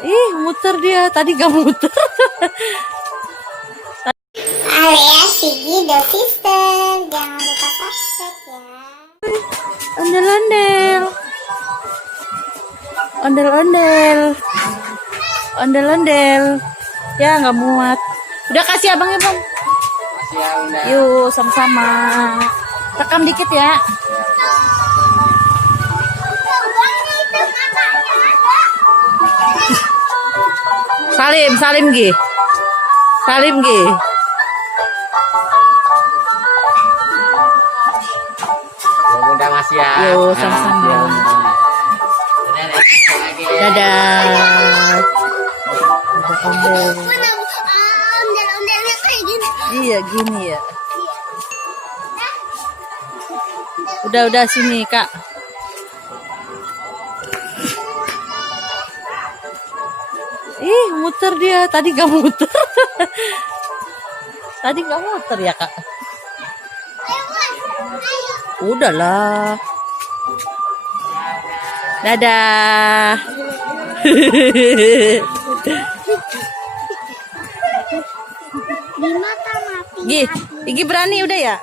Ih, muter dia. Tadi gak muter. Alias Sigi the Sister. Jangan lupa subscribe ya. Ondel-ondel. Ondel-ondel. Ondel-ondel. Ya, nggak muat. Udah kasih abangnya, Bang. Yuk, sama-sama. Rekam dikit ya. Salim, salim Gi. Salim Gi. Udah Mas ya. Yuk, sama-sama. Dadah. Ondel. Ondel-ondelnya kayak gini. Iya, gini ya. Udah sini, Kak. Ih, muter dia. Tadi gak muter. Tadi gak muter ya, Kak. Udahlah. Dadah. Di mata mati. Gi berani udah ya?